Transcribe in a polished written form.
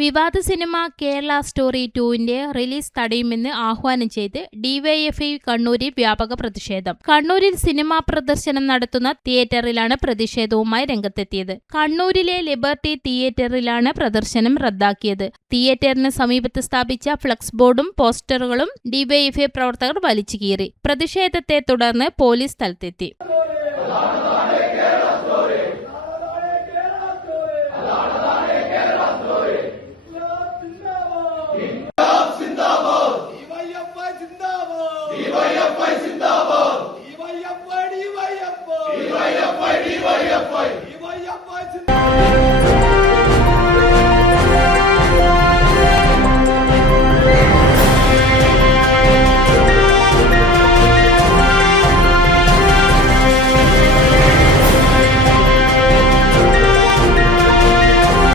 വിവാദ cinema Kerala story 2-ന്റെ release തടയുമെന്ന് ആഹ്വാനം ചെയ്ത് ഡിവൈഎഫ്ഐ കണ്ണൂരിൽ വ്യാപക പ്രതിഷേധം. കണ്ണൂരിൽ സിനിമാ പ്രദർശനം നടത്തുന്ന തിയേറ്ററിലാണ് പ്രതിഷേധവുമായി രംഗത്തെത്തിയത്. കണ്ണൂരിലെ ലിബർട്ടി തിയേറ്ററിലാണ് പ്രദർശനം റദ്ദാക്കിയത്. തിയേറ്ററിന് സമീപത്ത് സ്ഥാപിച്ച ഫ്ലക്സ് ബോർഡും പോസ്റ്ററുകളും ഡിവൈഎഫ്ഐ പ്രവർത്തകർ വലിച്ചു കീറി. പ്രതിഷേധത്തെ തുടർന്ന് പോലീസ് സ്ഥലത്തെത്തി.